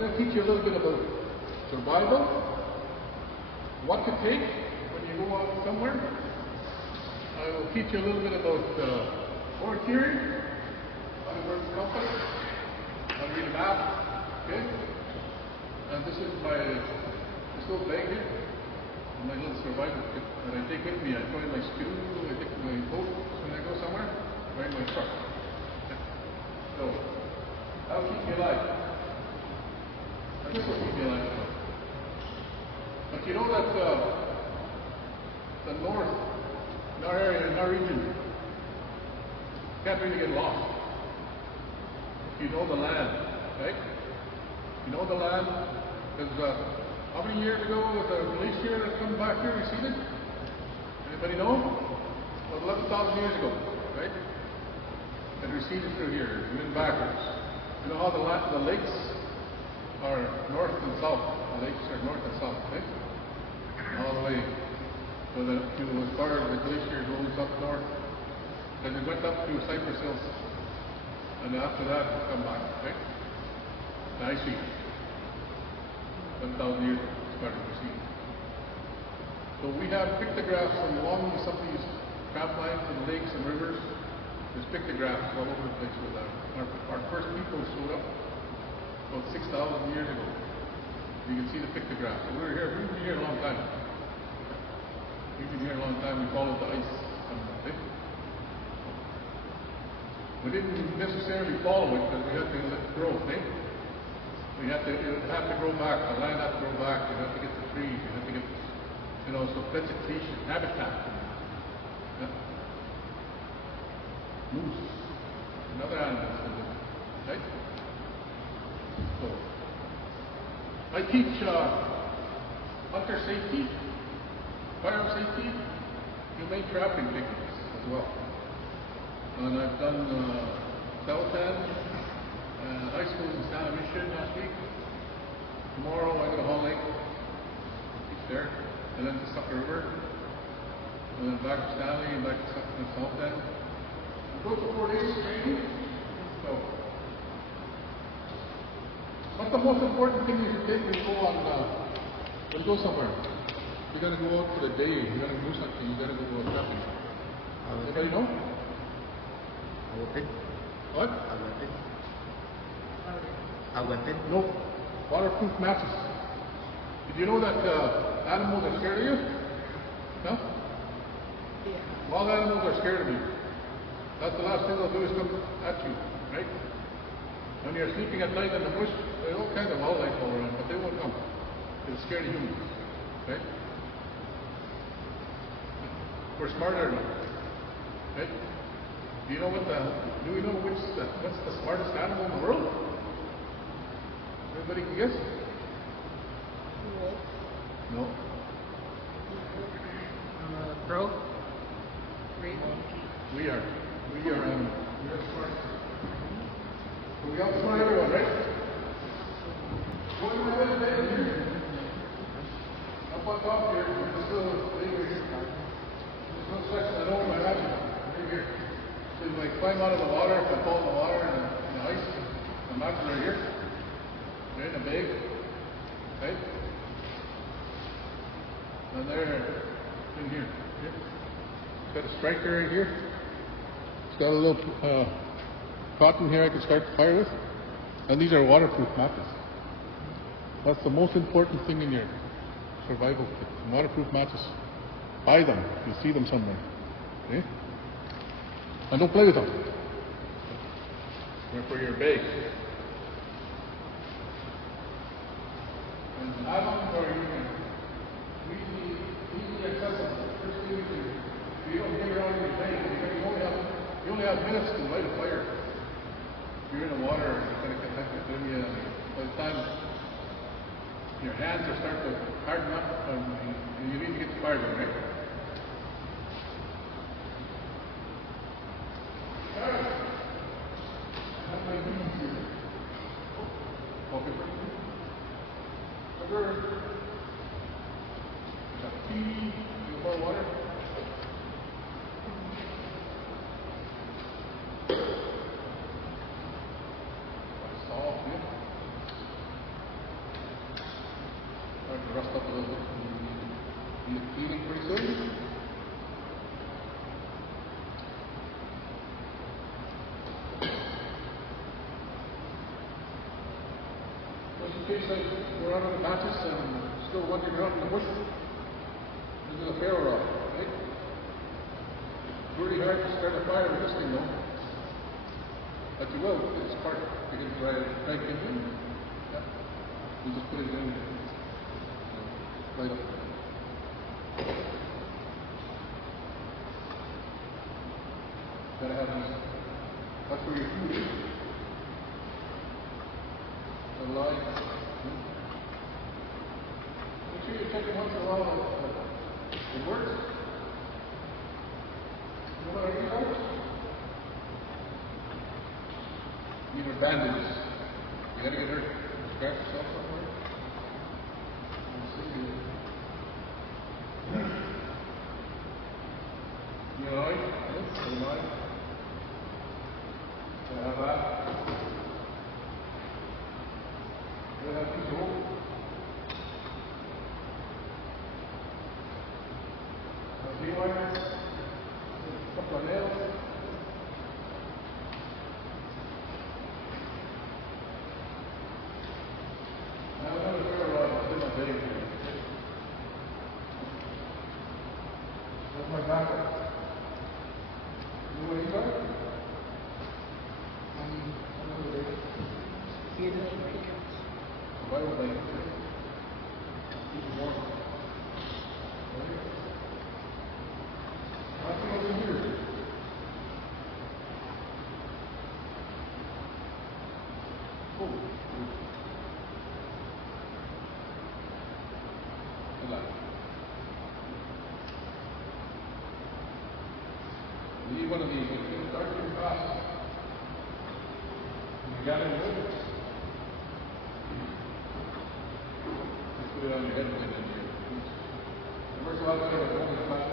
going to teach you a little bit about survival, what to take when you go out somewhere. I will teach you a little bit about orienteering, how to work the compass, how to read a map, okay? And this is this little bag here, my little survival kit that I take with me. I throw in my stew, I take my boat when I go somewhere, right in my truck. Okay. So, that'll keep me alive. And this will keep me alive as well. But you know that the north, in our area, in our region, can't really get lost. If you know the land, right? You know the land, because how many years ago was a glacier that come back here, receded? Anybody know? About 11,000 years ago, right? It receded through here, it went backwards. You know how the lakes are north and south. The lakes are north and south, right? All the way so that as far as the glacier goes up north, then it went up to Cypress Hills. And after that, it come back, right? The ice sheet. 1,000 years ago, started to see. So we have pictographs along some of these tramp lines and lakes and rivers. There's pictographs all over the place with that. Our first people showed up about 6,000 years ago. You can see the pictographs. So we've been here a long time. We've been here a long time. We followed the ice. We didn't necessarily follow it, but we had to let it grow, eh? It have to grow back, the land has to grow back, you have to get the trees, you have to get, so vegetation, habitat. Yeah. Moose, and other animals, right? So, I teach hunter safety, firearm safety, humane trapping techniques as well. And I've done South End, high school in Santa Mission last week. Tomorrow I go to Hall Lake, teach there, and then to Sucker River, and then back to Stanley and back to South End. I go for 4 days training. So, what's the most important thing you should take when you go somewhere? You gotta go out for the day. You gotta do something. You gotta go trapping. Anybody know? What? No. Waterproof matches. Did you know that animals are scared of you? No? Yeah. Wild animals are scared of you. That's the last thing they'll do is come at you, right? When you're sleeping at night in the bush, there's all kinds of wildlife all around, but they won't come. They're scared of humans, right? We're smarter now, right? Do you know what's the smartest animal in the world? Everybody can guess? No. Crow? We are animals. We are smart. So we outsmart everyone, right? What do we have today here? Up on top here, there's a little thing here. There's no section at all in my house. Right here. So you might climb out of the water, if I fall in the water and the ice, the matches are here. They're in a bag, right? And they're in here. Got a striker right here. It's got a little cotton here I can start the fire with. And these are waterproof matches. That's the most important thing in your survival kit. Waterproof matches. Buy them. You'll see them somewhere. Okay? And don't play with them. They're for your bag. And have them for easily accessible. First thing you do, if you don't get around your bag, you only have minutes to light a fire. If you're in the water, it's going to get by the time your hands are starting to harden up, you need to get the fire going, right? Water. Salt, yeah. up a little bit. Need it cleaning pretty soon. Just in case we're out of the matches and still wandering around in the bush, this is a ferro rod, right? It's really hard to start a fire with this thing though. But you will with this part because you drag things in. Yeah. You just put it in right up. Gotta have this. That's where your food is. The line. Make sure you check it once in a while that it works. You know what I mean? Need a bandage. You gotta get hurt. Scratch yourself somewhere. Let's see. You alright? Yes, I'm alright. Have that. You have to go. Wires. A couple of nails. Now another ferro rod is in my bag. That's my back. You know what you got? Another bag. Why would I keep it warm? Nothing over here. Oh. You need one of these. It's dark and fast. You got it in it. Put it on your head and then it works a lot better with only flat.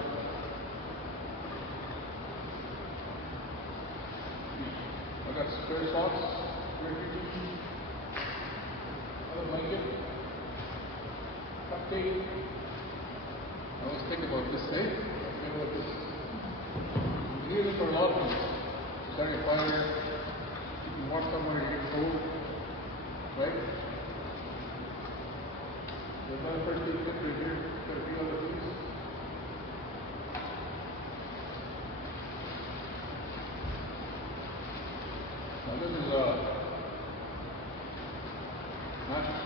I got spare socks, refugee, another blanket, cupcake. I always think about this thing. Think about this. You use it for a lot of things. Start a fire, you can walk somewhere and get cold, right? There's not a first aid kit right here. Got a few other things. Now this is mattress.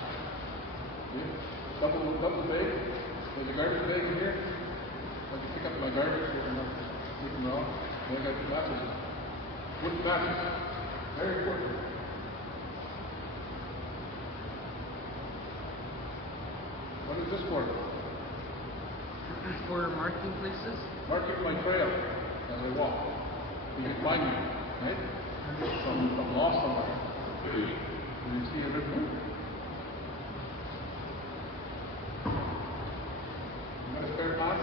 Double bag. There's a garbage bag in here. I can pick up my garbage if I'm not sleeping wrong. Then I got two mattresses. Wooden mattress. Very important. What is this for? For marking places? Marking my trail as I walk. You can find me, right? I'm lost somewhere. You see a ribbon? You got a spare pass?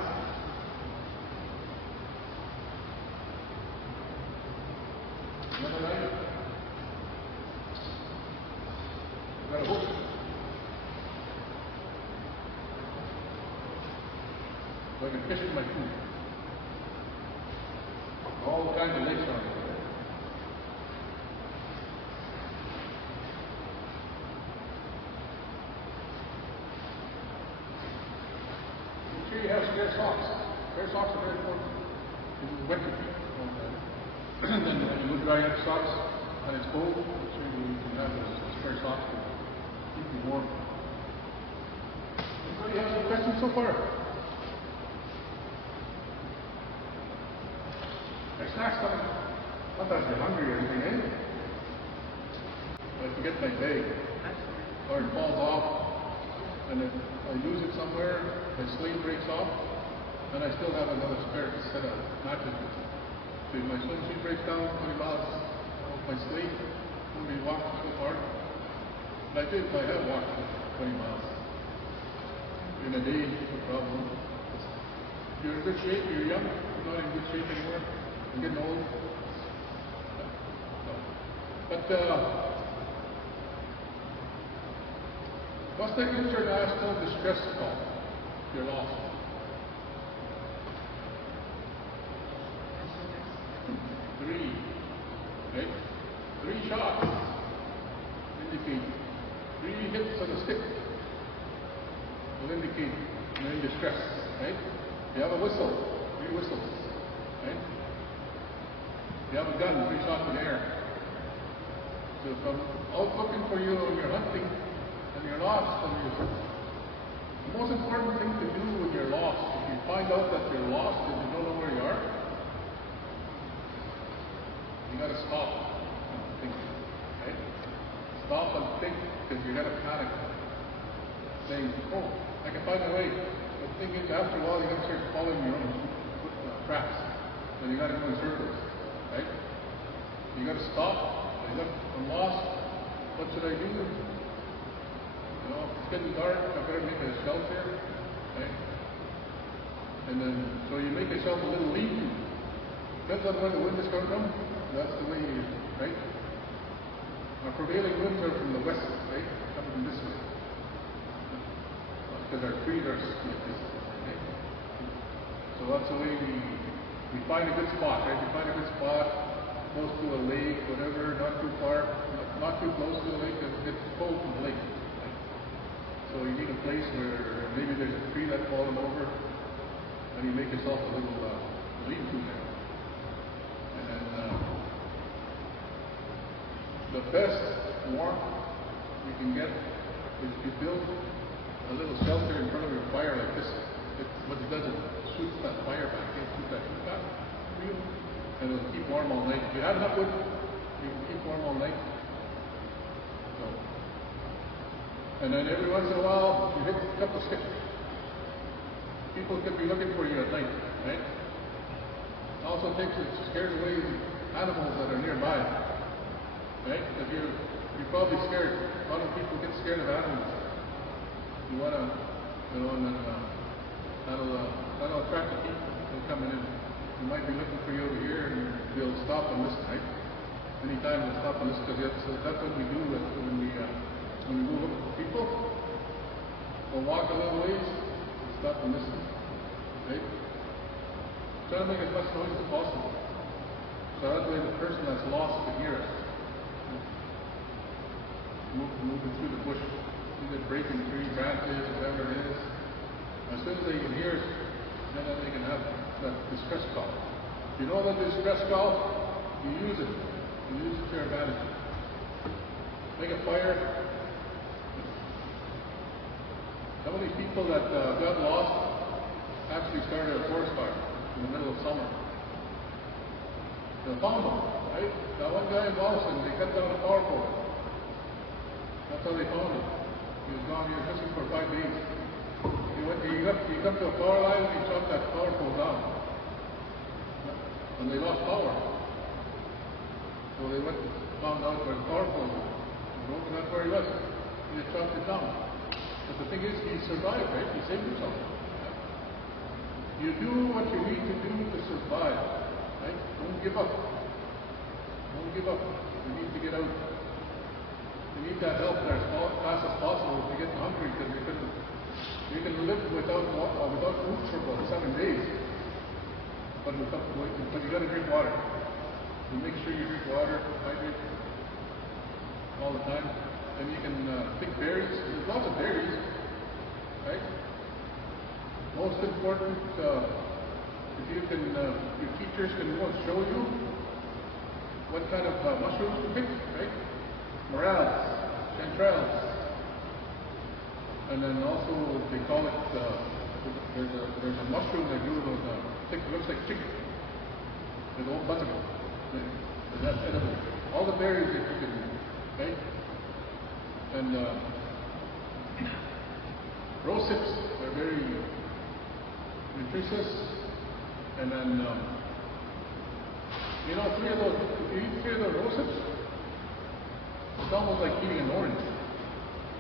Another knife? You got a hook? So I can fish with my food. All kinds of lakes around here. Make sure you have spare socks. Spare socks are very important. This is wet your feet. And then when you go dry your socks and it's cold, make sure you can have those spare socks to keep you warm. Anybody have any questions so far? There's snacks coming. Not that you're hungry or anything, eh? I forget my bag. Or it falls off. And if I lose it somewhere, my sling breaks off, then I still have another spare set of mattresses. So if my sling sheet breaks down 20 miles off my sling, I'm going to be walking so far. But I have walked 20 miles. In a day, no problem. If you're in good shape, you're young, you're not in good shape anymore. I'm getting old. No. But What's the international distress call? You're lost. 3. Okay? 3 shots indicate 3 hits on a stick will indicate you're in distress. Right? You have a whistle, 3 whistles. Right? You have a gun, 3 shots in the air. So if I'm out looking for you and you're hunting and you're lost, and the most important thing to do when you're lost, if you find out that you're lost and you don't know where you are, you got to stop and think. Right? Stop and think, because you're going to panic. Saying, oh, I can find my way. But the thing is, after a while, you got to start following your own tracks. And you got to go in circles. Right? You got to stop. I'm lost. What should I do? You know, it's getting dark. I better make a shelter. Right? And then, so you make yourself a little lean. Depends on where the wind is coming from. That's the way you, right? Our prevailing winds are from the west, right? Coming from this way. Because our trees are like this. Right? So that's the way we find a good spot, right? We find a good spot. Close to a lake, whatever, not too far, not too close to the lake, because it gets cold from the lake. Right? So you need a place where maybe there's a tree that's fallen over, and you make yourself a little lean-to there. And then the best warmth you can get is if you build a little shelter in front of your fire like this. What it does is it shoots that fire back, it shoots that heat back for you. And it'll keep warm all night. If you have enough wood, you can keep warm all night. So, and then every once in a while, you hit a couple sticks. People could be looking for you at night, right? It also scares away animals that are nearby, right? Because you're probably scared. A lot of people get scared of animals. You want to, you know, and then that'll attract the people who come in. They might be looking for you over here, and they'll stop and listen, right? Anytime they'll stop and listen, because that's what we do when we go look for people. We'll walk a little ways, stop and listen, right? Try to make as much noise as possible. So that way the person that's lost can hear us. Moving through the bush, either breaking tree branches, whatever it is. As soon as they can hear us, then they can have that distress call. If you know the distress call, you use it. You use it to your advantage. Make a fire. Some of these people that got lost actually started a forest fire in the middle of summer. They found them, right? That one guy in Boston, they cut down a power pole. That's how they found him. He was gone, he was missing for 5 days. He come to a power line and he chopped that power pole down. And they lost power. So they went and found out where the power pole was. And that's where he was. He just chopped it down. But the thing is, he survived, right? He saved himself. You do what you need to do to survive. Right? Don't give up. Don't give up. You need to get out. You need that help there as fast as possible to get hungry, because you can live without food for about 7 days. But you got to drink water. You make sure you drink water, hydrate all the time. Then you can pick berries. There's lots of berries, right? Most important, if you can, your teachers can go and show you what kind of mushrooms to pick, right? Morels, chanterelles. And then also they call it, there's a mushroom they do those, looks like chicken. There's a whole bunch of them. That's edible. All the berries they pick, right? And rose hips are very nutritious. And then, you know, if you eat 3 of those rose hips, it's almost like eating an orange.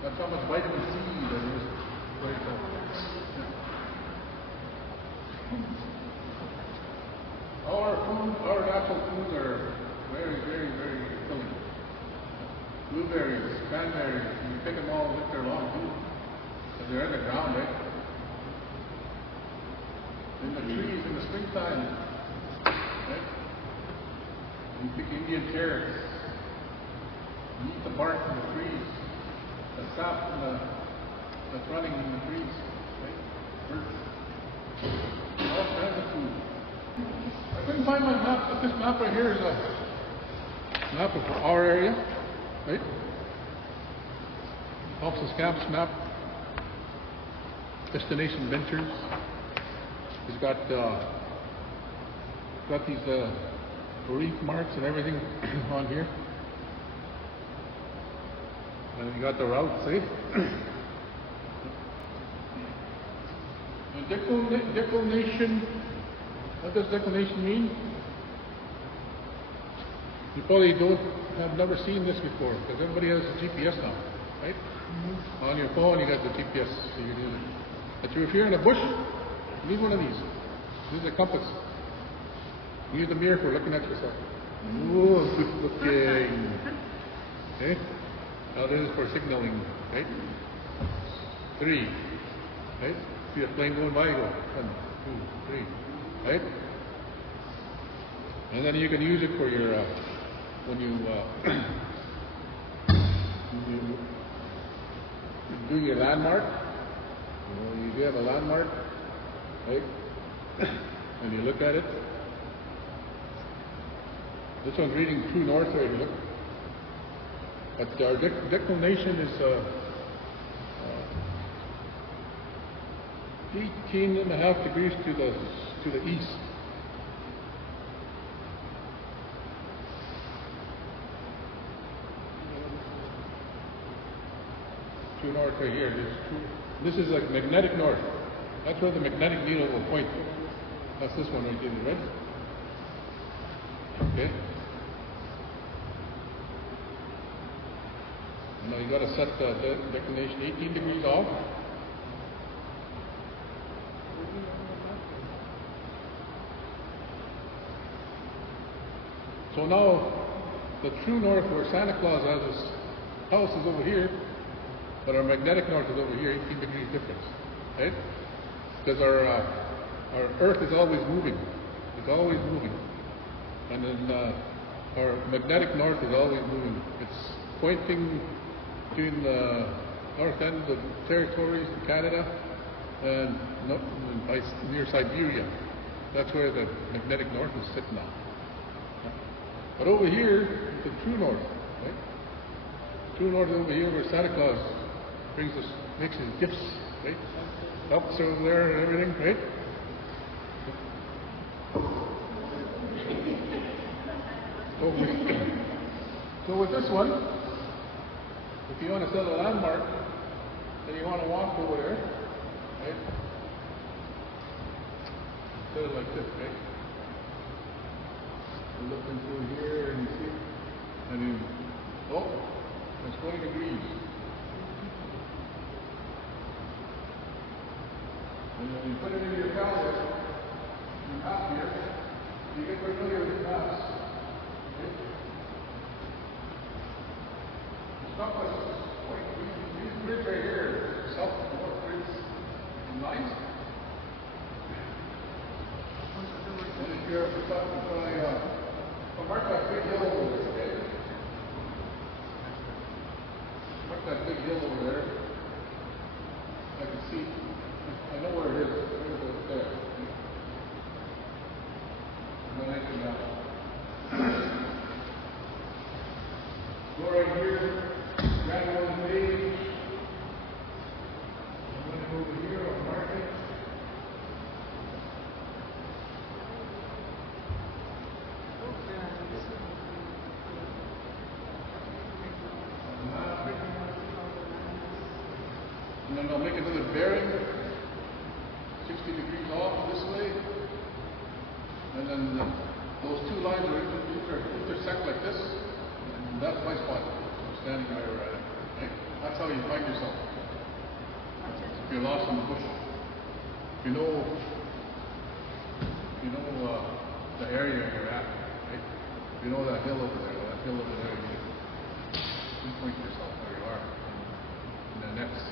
That's how much vitamin C there is. Right there. Our natural foods are very, very, very filling. Blueberries, cranberries, you pick them all with their long food. Because they're in the ground, right? In the trees in the springtime, right? You pick Indian carrots. You eat the bark from the trees, the sap that's running in the trees, right? Birds. All kinds of food. I couldn't find my map, but this map right here is a map of our area, right? Officers Camps map. Destination Ventures. He's got these reef marks and everything on here. And you got the routes, eh? Declination. What does declination mean? You probably have never seen this before because everybody has a GPS now, right? Mm-hmm. On your phone, you got the GPS, so you can use it. But if you're in a bush, you need one of these. This is a compass. You use the mirror for looking at yourself. Oh, good looking. Okay? Now this is for signaling, right? 3, right? See a plane going by, you go 1, 2, 3, right? And then you can use it for your when you do your landmark. You have a landmark, right? And you look at it. This one's reading true north right here. But our declination is 18.5 degrees to the east. True north right here. This is like magnetic north. That's where the magnetic needle will point. That's this one right here, right? Okay. Now you got to set the declination 18 degrees off. So now the true north where Santa Claus has his house is over here, but our magnetic north is over here, 18 degrees difference, right? Because our Earth is always moving. It's always moving. And then our magnetic north is always moving. It's pointing between the north end of the territories in Canada and near Siberia. That's where the magnetic north is sitting now. But over here is the true north, right? True north is over here where Santa Claus makes his gifts, right? Elks over there and everything, right? So with this one, if you want to set a landmark, then you want to walk over there, right? Set it like this, right? You're looking through here and you see, and you, oh, it's 20 degrees. And then you put it into your calendar, your map here, you get familiar with maps. Okay? Stuff like these grids right here, south and north grids, nice. And if you're talking by, mark that big hill over there, okay? Mark that big hill over there. I can see. I know where it is. Where is it there? And then I can go right here, grab one page. I'm going to go over here, I'll mark it. And then I'll make another bearing. 60 degrees off this way, and then those two lines are intersect like this, and that's my spot. So I'm standing right where I am. Right? That's how you find yourself. If you're lost in the bush, you know the area you're at. Right? You know that hill over there. That hill over there. You point yourself where you are in the next.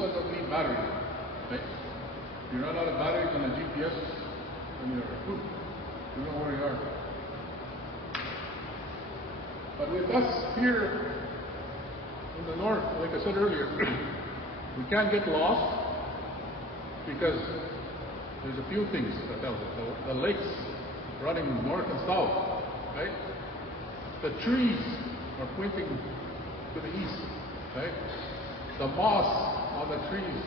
one doesn't need batteries. Right? If you run out of batteries on the GPS, then you're poop. You know where you are. But with us here in the north, like I said earlier, we can't get lost because there's a few things that tell us. The lakes running north and south, right? The trees are pointing to the east, right? The moss on the trees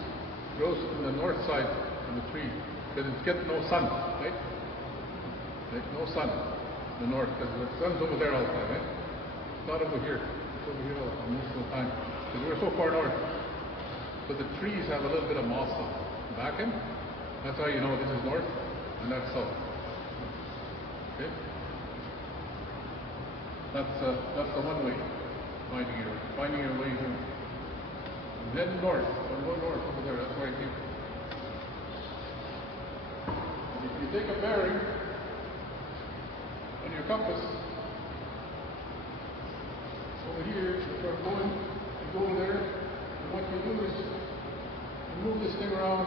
grows from the north side of the tree because it gets no sun, right? There's no sun in the north because the sun's over there all the time, right? It's not over here. It's over here most of the time because we're so far north. So the trees have a little bit of moss on the back end. That's how you know this is north and that's south. Okay? That's the one way, finding your way here. And then north, go north over there, that's where I came from. And if you take a bearing on your compass, over here, where I'm going, you go over there, and what you do is you move this thing around,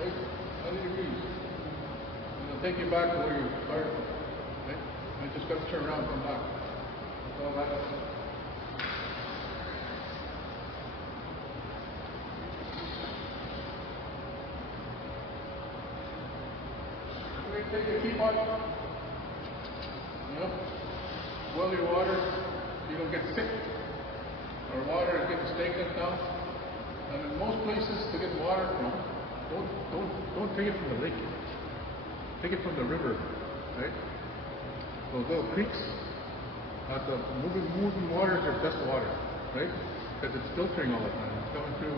right, 90 degrees. And it'll take you back to where you started from. Right? You just got to turn around and come back. That's all that is. Take your teapot, boil your water, you don't get sick, or water is getting stagnant now. And in most places to get water from, don't take it from the lake. Take it from the river, right? Those little creeks, the moving waters are best water, right? Because it's filtering all the time. It's coming through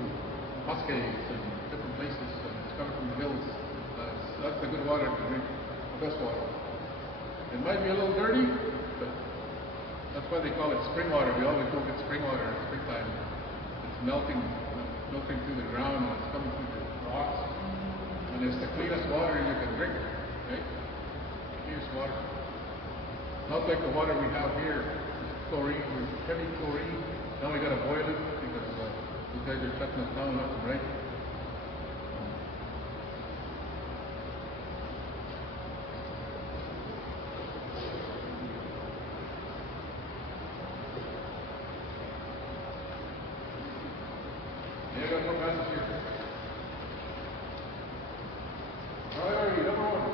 muskies and different places, and it's coming from the hills. That's the good water to drink, the best water. It might be a little dirty, but that's why they call it spring water. We always go get spring water in springtime. It's melting through the ground, and it's coming through the rocks. And it's the cleanest water you can drink, right? Cleanest water. Not like the water we have here, chlorine, heavy chlorine. Now we gotta boil it because these guys are shutting us down left and right. Yeah, I got more passes here. All right, are you number one?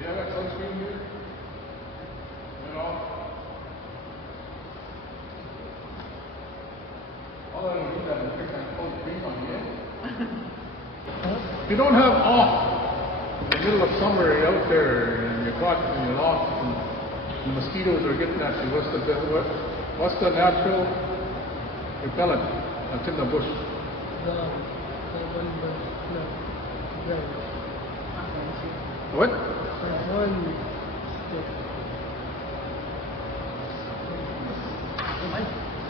Yeah, I got sunscreen here. And off. All I do that is fix that cold cream on the end. If you don't have off in the middle of summer, you're out there and you're caught and you're lost and the mosquitoes are getting at you, what's the natural repellent that's in the bush? What?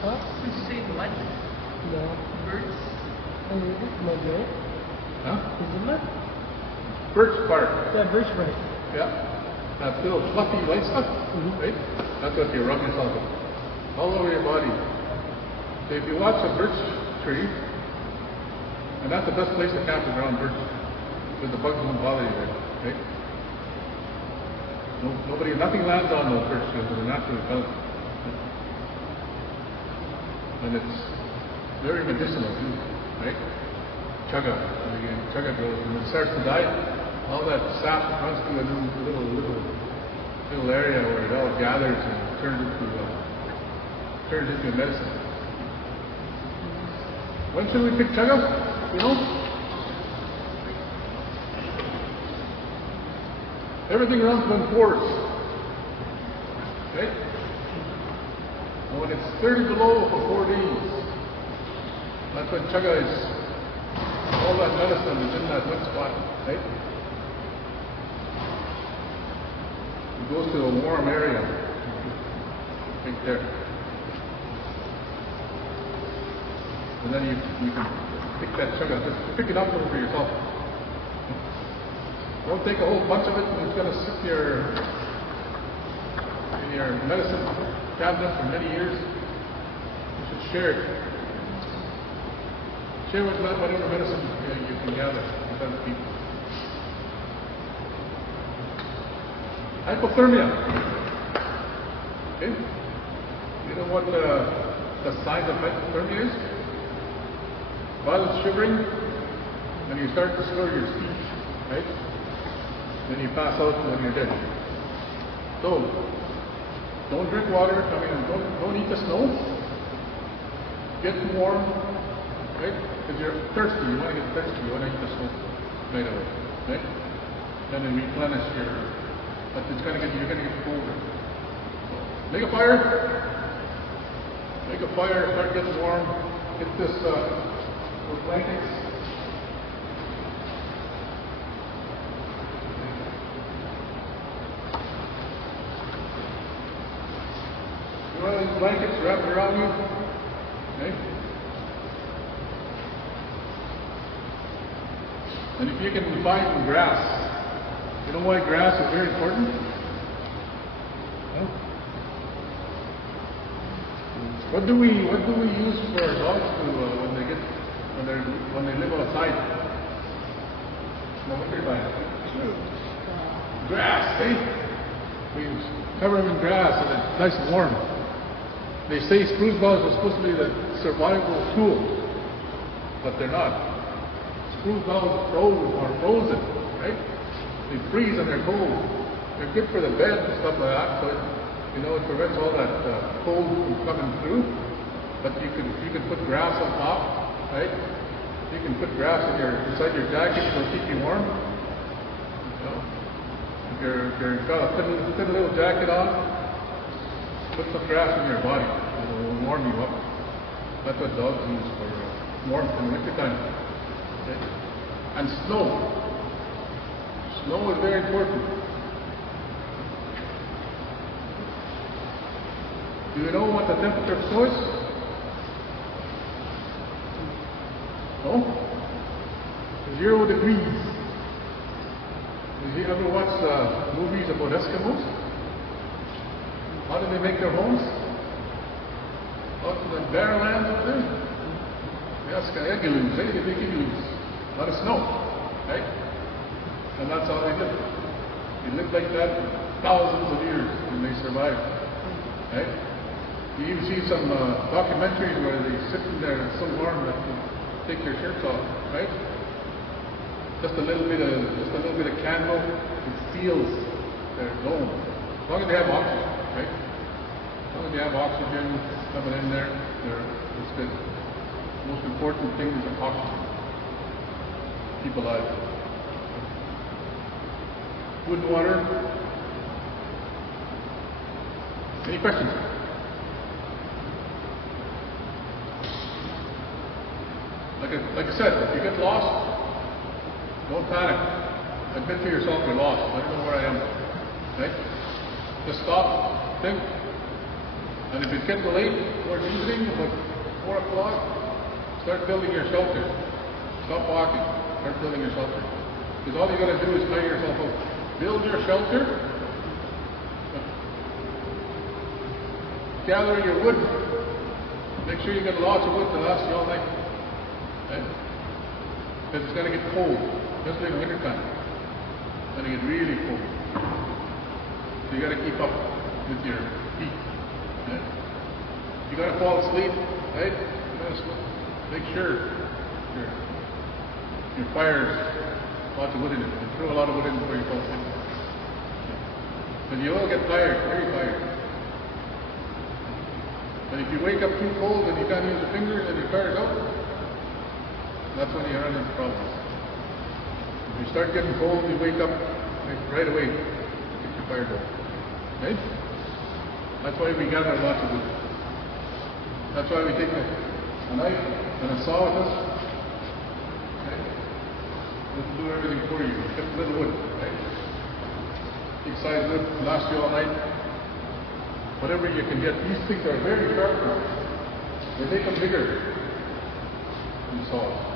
Huh? Did you say what? No. Birds? No. Huh? Is it mud? Birch bark. Yeah, birch bark. Yeah. That little fluffy white stuff, right? That's what you rub yourself with. All over your body. So if you watch a birch tree, and that's the best place to camp is around birch, because the bugs won't bother you there, right? Nothing lands on those birch trees, they're naturally repellent. And it's very medicinal too, right? Chaga, chaga grows, and when it starts to die, all that sap runs through a little area where it all gathers and turns into medicine. When should we pick chaga? You know? Everything runs in fours. Okay? And when it's 30 below for 4 days, that's when chaga is, all that medicine is in that wet spot, right? It goes to a warm area, right there. And then you can pick that chaga, just pick it up for yourself. Don't take a whole bunch of it and it's going to sit in your medicine cabinet for many years. You should share it. Share whatever medicine you can gather with other people. Hypothermia. Okay? You know what the signs of hypothermia is? Violent shivering, and you start to slur your speech, right? Then you pass out when you're dead. So, don't drink water. I mean, don't eat the snow. Get warm, right? Because you're thirsty. You want to get thirsty. You want to eat the snow right away, right? Then it replenish your. But you're gonna get colder. So, make a fire. Make a fire. Start getting warm. Get this those blankets. One of these blankets wrapped around you. Okay? And if you can find grass, you know why grass is very important? Huh? What do we use for our dogs to when they live outside? No, what do you buy? Grass, eh? We cover them in grass and it's nice and warm. They say spruce boughs are supposed to be the survival tool, but they're not. Spruce boughs are frozen, right? They freeze and they're cold. They're good for the bed and stuff like that, so it prevents all that cold from coming through. But you can put grass on top, right? You can put grass inside your jacket, it'll keep you warm. If you've got a thin little jacket on, put some grass in your body. It'll warm you up. That's what dogs use for warmth in the wintertime. Okay? And snow. Snow is very important. Do you know what the temperature of snow is? No? 0 degrees. Did you ever watch movies about Eskimos? How do they make their homes? Out in the bare lands over there? Yes, igloos, eh? They make igloos. A lot of snow, right? And that's how they live. They live like that for thousands of years and they survive, right? You even see some documentaries where they sit in there, it's so warm that they take their shirts off, right? Just a little bit of candle, it seals their dome. As long as they have oxygen, right? As long as they have oxygen coming in there, it's good. The most important thing is oxygen. Keep alive. Food and water. Any questions? Like I said, if you get lost, don't panic. Admit to yourself you're lost. I don't know where I am. Right? Just stop, think. And if it's getting late towards evening, about 4 o'clock, start building your shelter. Stop walking. Start building your shelter. Because all you got to do is tie yourself up. Build your shelter. Gather your wood. Make sure you get lots of wood to last you all night. Right? Because it's going to get cold, especially in the winter time. It's going to get really cold. So you got to keep up with your heat. Right? You got to fall asleep, right? You got to make sure your fire's lots of wood in it. And throw a lot of wood in before you fall asleep. But you will get tired, very tired. And if you wake up too cold and you can't use your fingers and your fire's out, that's when you run into problems. If you start getting cold, you wake up right away, get your fire going. Okay? That's why we gather lots of wood. That's why we take a knife and a saw with us. Okay? We'll do everything for you. Get a little wood. Right? Big size wood, last you all night. Whatever you can get. These things are very sharp now. They make them bigger. You saw it.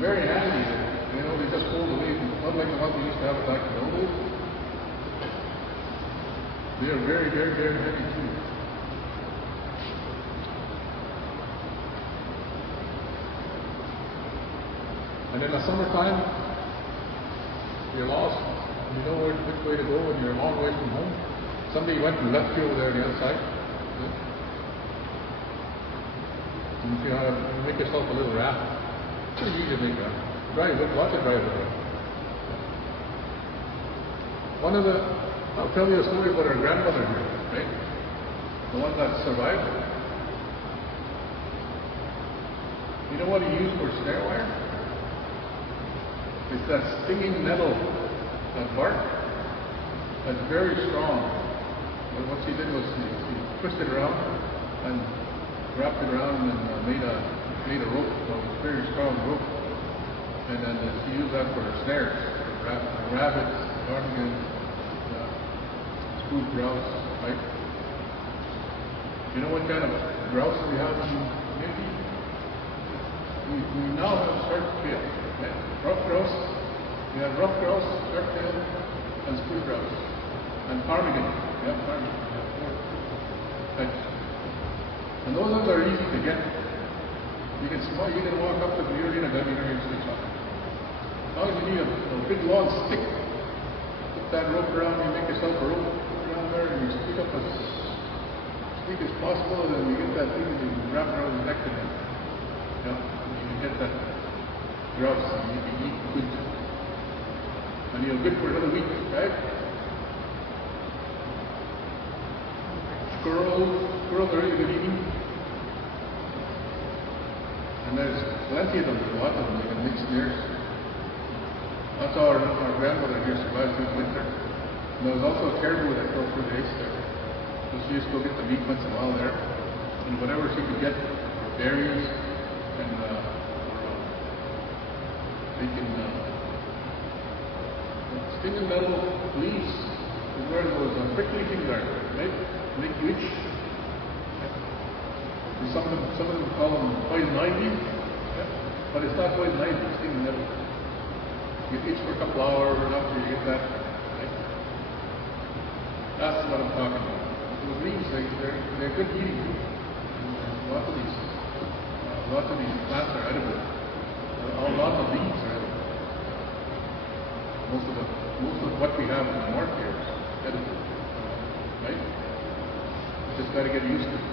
Very handy. You know, they just fold away, not like the ones we used to have back in the old days. They are very, very, very heavy too. And in the summertime, you're lost. You know which way to go when you're a long way from home. Somebody went and left you over there on the other side. And you know, you make yourself a little raft. It's pretty easy to make a drive it, lots of drive it. I'll tell you a story about our grandmother here, right? The one that survived. You know what he used for snare wire? It's that stinging metal, that bark, that's very strong. But what she did was she twisted it around and wrapped it around and made a rope, a very strong rope. And then she used that for her snares, for rabbits, ptarmigans, spruce grouse, right? You know what kind of grouse we have in the community? We now have sharp-tail. Okay? Rough grouse, we have rough grouse, sharp-tail, and spruce grouse. And ptarmigan, we have ptarmigan. We have 4 types. And those ones are easy to get. You can walk up to the urine and then you're going to stitch up. As long as you need a big long stick, put that rope around, you make yourself a rope around there, and you stick up as sleek as possible, and then you get that thing and you wrap it around the neck and you can get that grouse and you can eat good. And you're good for another week, right? Squirrels are really good eating. And there's plenty of them, a lot of them, you can make snares. That's how our grandmother here survived through the winter. And there was also a caribou that fell through the ice there. So she used to go get the meat once in a while there. And whatever she could get, berries, and stinging metal leaves is where those prickly things are, right? Make you itch. Some of them call them poison ivy, but it's not poison ivy, it's stinging metal. You itch for a couple hours or after you get that. Right? That's what I'm talking about. Those leaves, they're good eating. Lots of these plants are edible. Lots of leaves are edible. Most of what we have in the north here is edible. Right? Just got to get used to it.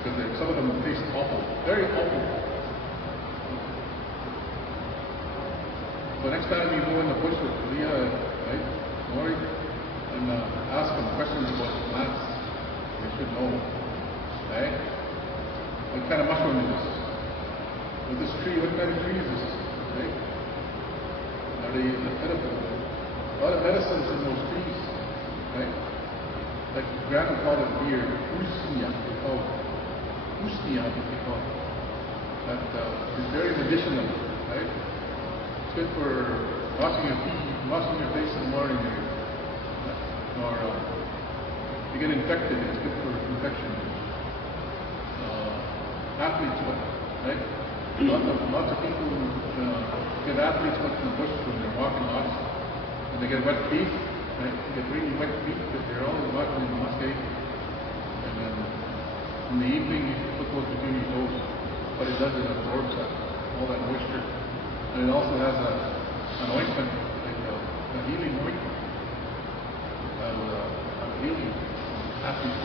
Because some of them taste awful, very awful. So next time you go in the bush with Leah, right, Lori, and ask them questions about the plants, they should know, right? What kind of mushroom is this? With this tree, what kind of tree is this? Right? Are they edible? A lot of medicines in those trees, right? Like Grandma called it here, usnia, they call it. Usnia, they call it. That is very medicinal, right? It's good for washing your face in the morning, or you get infected. It's good for infection. Athletes, right? Lots of people get athletes in the bush when they're walking lots, and they get wet feet. Right? They get really wet feet because they're always walking in the muskeg. And then in the evening, you put those between your toes. What it does is it absorbs all that moisture. And it also has an ointment, like a healing ointment. A healing athlete.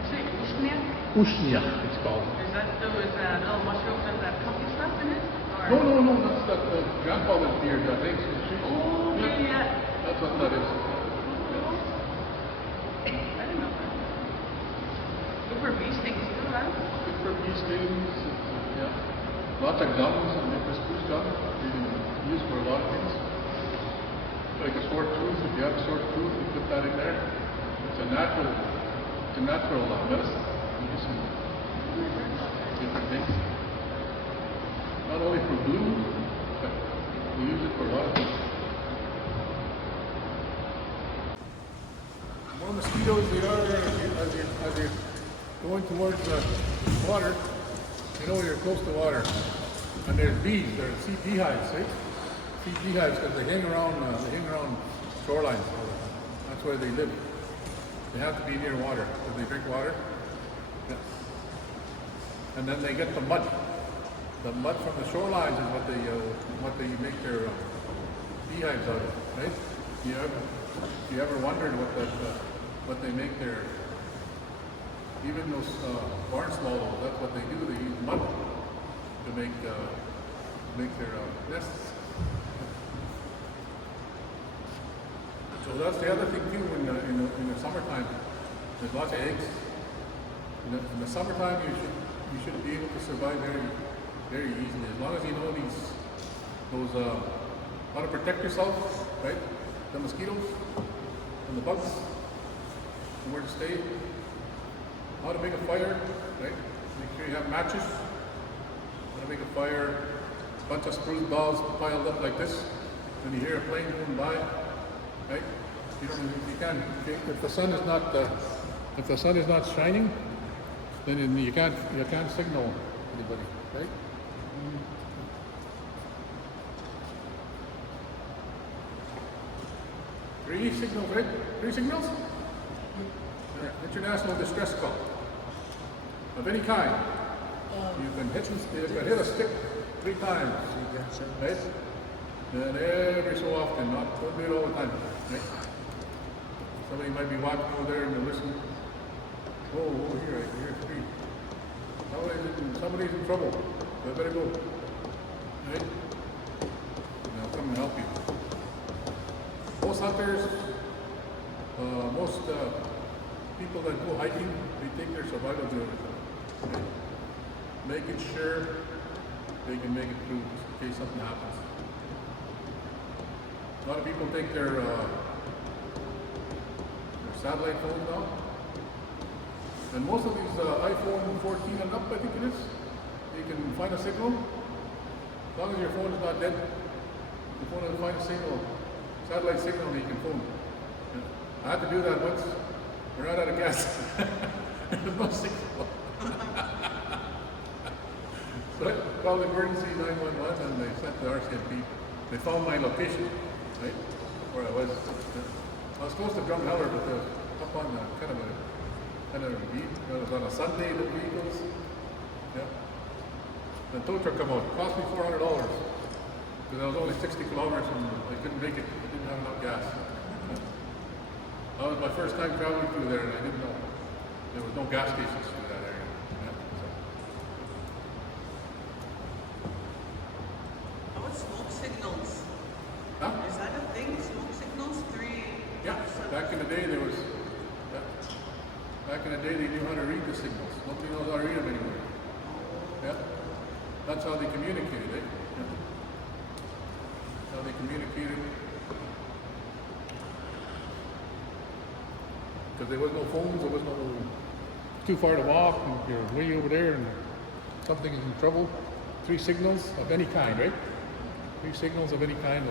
Is it Ushnia? Ushnia, it's called. Is that those little mushrooms with that puffy stuff in it? Or? No, that's that grandfather deer that eggs in the trees. Oh, yeah. That's what that is. I didn't know that. Good for bee stings too, huh? Good for bee stings, yeah. Lots of gums and different spruce gum you can use for a lot of things. Like a sore tooth, if you have a sore tooth, you put that in there. It's a natural medicine. Different things. Not only for glue, but we use it for a lot of things. More mosquitoes they are as you're going towards the water. You know you're close to water. And there's bees. There's sea beehives, right? Sea beehives because they hang around shorelines. That's where they live. They have to be near water because they drink water. Yeah. And then they get the mud. The mud from the shorelines is what they make their beehives out of, right? You ever wondered what they make their, even those barn swallows, that's what they do. They use mud to make their nests. So that's the other thing too. In the summertime, there's lots of eggs. In the summertime, you should be able to survive very easily as long as you know those how to protect yourself, right? The mosquitoes and the bugs, and where to stay, how to make a fire, right? Make sure you have matches. How to make a fire, a bunch of spruce boughs piled up like this. When you hear a plane going by, right? You can't. If the sun is not shining, then you can't signal anybody, right? Three signals, right? 3 signals? International distress call of any kind. You can hit a stick 3 times, right? And every so often, don't do it all the time, right? Somebody might be walking over there and they'll listen. Oh, over here, I hear 3. Somebody's in trouble. So I better go, right? And I'll come and help you. Most hunters, most people that go hiking, they take their survival gear, right? Making sure they can make it through in case something happens. A lot of people take their satellite phones now, and most of these iPhone 14 and up, I think it is, you can find a signal. As long as your phone is not dead, your phone will find a signal. Satellite signal that you can phone. I had to do that once. We ran out of gas. There's no signal. So I called emergency 911 and they sent the RCMP. They found my location, right? Where I was. I was close to Drumheller, but up on kind of a beat. It was on a Sunday, the vehicles. Yeah. The tow truck come out. It cost me $400. Because I was only 60 kilometers and I couldn't make it. I didn't have enough gas. That was my first time traveling through there and I didn't know. There was no gas stations through that area. Yeah, so. How about smoke signals? Huh? Is that a thing? Smoke signals? 3. Yeah, back in the day there was, yeah. Back in the day they knew how to read the signals. Nobody knows how to read them anymore. Yeah. That's how they communicated, eh? Yeah. How they communicated. Because there was no phones, there was no too far to walk, and you're way over there and something is in trouble. 3 signals of any kind, right? 3 signals of any kind.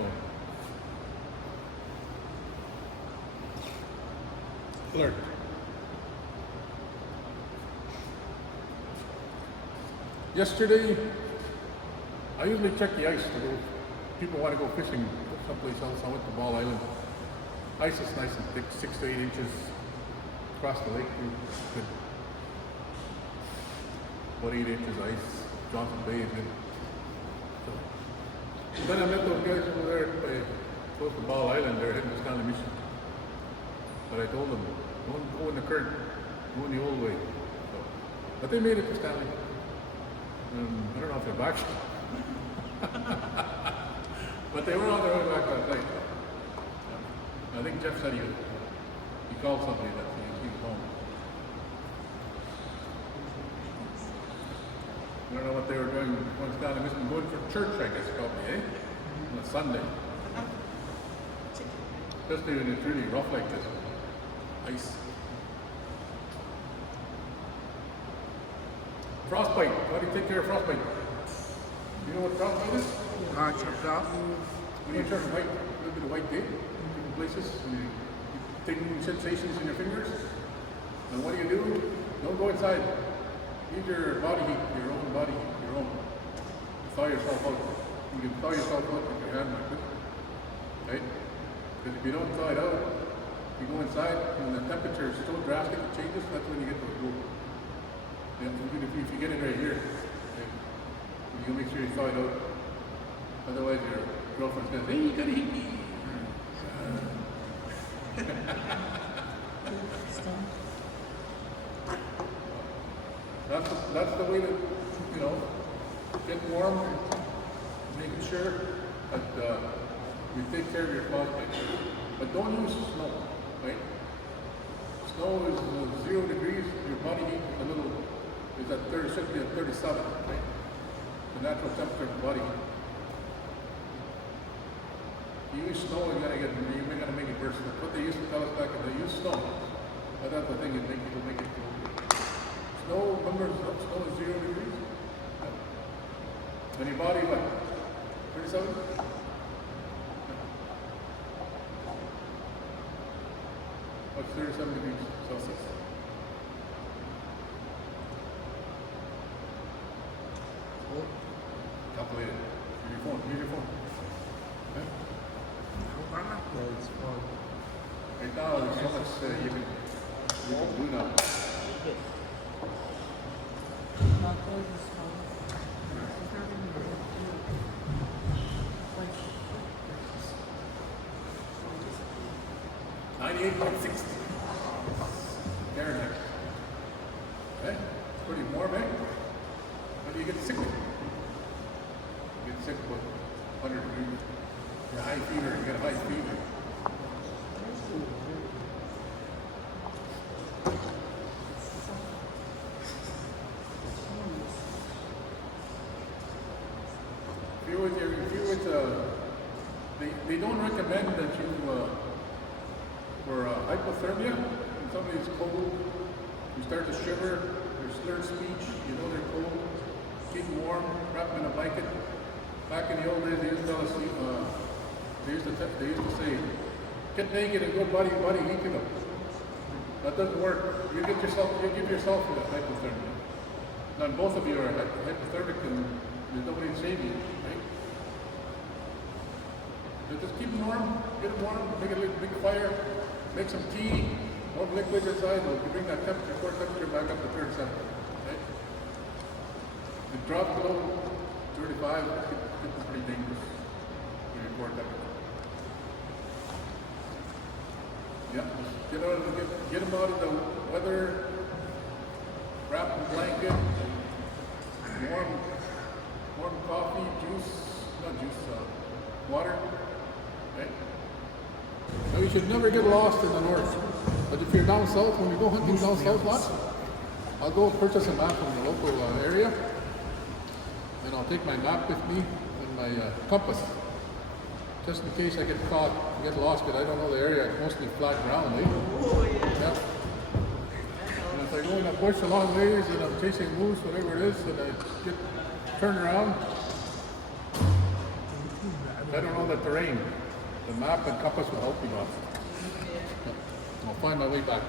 Alert. Yesterday, I usually check the ice to go. People want to go fishing someplace else. I went to Ball Island. Ice is nice and thick, 6 to 8 inches across the lake. Good. About 8 inches ice. Johnson Bay is good. So, then I met those guys over there close to Ball Island. They're heading to Stanley Mission. But I told them, don't go in the current, go in the old way. So, but they made it to Stanley. I don't know if they're back. But they were on their way back that night. I think Jeff said he called somebody that he was home. I don't know what they were doing once down. They must have been going for church, I guess, probably, on a Sunday. Especially when it's really rough like this. Ice. Frostbite. How do you take care of frostbite? You know what frostbite is? Chopped off. When you turn white, a little bit of white tape in places, and you take sensations in your fingers. And what do? Don't go inside. Use your body heat, your own body heat, your own. thaw yourself out. You can thaw yourself out with your hand like this, right? Because if you don't thaw it out, you go inside, when the temperature is so drastic it changes, that's when you get those rules. Yeah, if you get it right here, okay, you make sure you thaw it out. Otherwise your girlfriend's gonna say, hey, you gotta heat me. That's the way to, you know, get warm, making sure that you take care of your closet. But don't use snow, right? Snow is 0 degrees, your body heat is at 36 to 37, right? The natural temperature of the body heat. You use snow, you're gonna make it worse. That's what they used to tell us back in they use snow. But that's the thing, it'll make it cold. Snow, remember, snow is 0 degrees. And your body, what? 37? What's 37 degrees Celsius? Calculate it. Use your phone. Okay? Yeah, it's fun. Right now, there's so much you can do now. Not going to small. 98.6 Fahrenheit. Okay? It's pretty warm, eh? When do you get sick? You get sick with 100 degrees. You have high fever, you get a high fever. They don't recommend that you, for hypothermia, when somebody's cold, you start to shiver, there's slurred speech, you know they're cold, keep them warm, wrap them in a blanket. Back in the old days, they used to tell us, they used to say, get naked and go body heating them. That doesn't work. You give yourself hypothermia. Now both of you are hypothermic and there's nobody to save you, right? So just keep them warm, get them warm, make a big fire, make some tea, warm liquid inside, we'll bring that core temperature back up to 37, right? If it drops below 35, it's pretty dangerous for your core temperature. Yeah, just get them out of the weather, wrap them in a blanket, warm coffee, water. Okay? So you should never get lost in the north. But if you're down south, when you go hunting down south lots, I'll go purchase a map from the local area, and I'll take my map with me and my compass, just in case I get caught, get lost, because I don't know the area. It's mostly flat ground, eh? Oh, yeah. Yeah. And if I go in a bush a long ways and I'm chasing moose, whatever it is, and I get turned around, I don't know the terrain. The map and compass will help me out. I'll find my way back.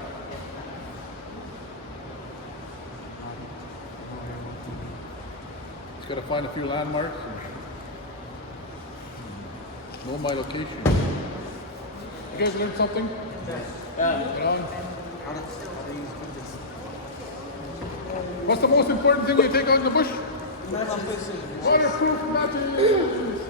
Just gotta find a few landmarks and know my location. You guys learned something? Yeah. You know? What's the most important thing you take out in the bush? Waterproof matches.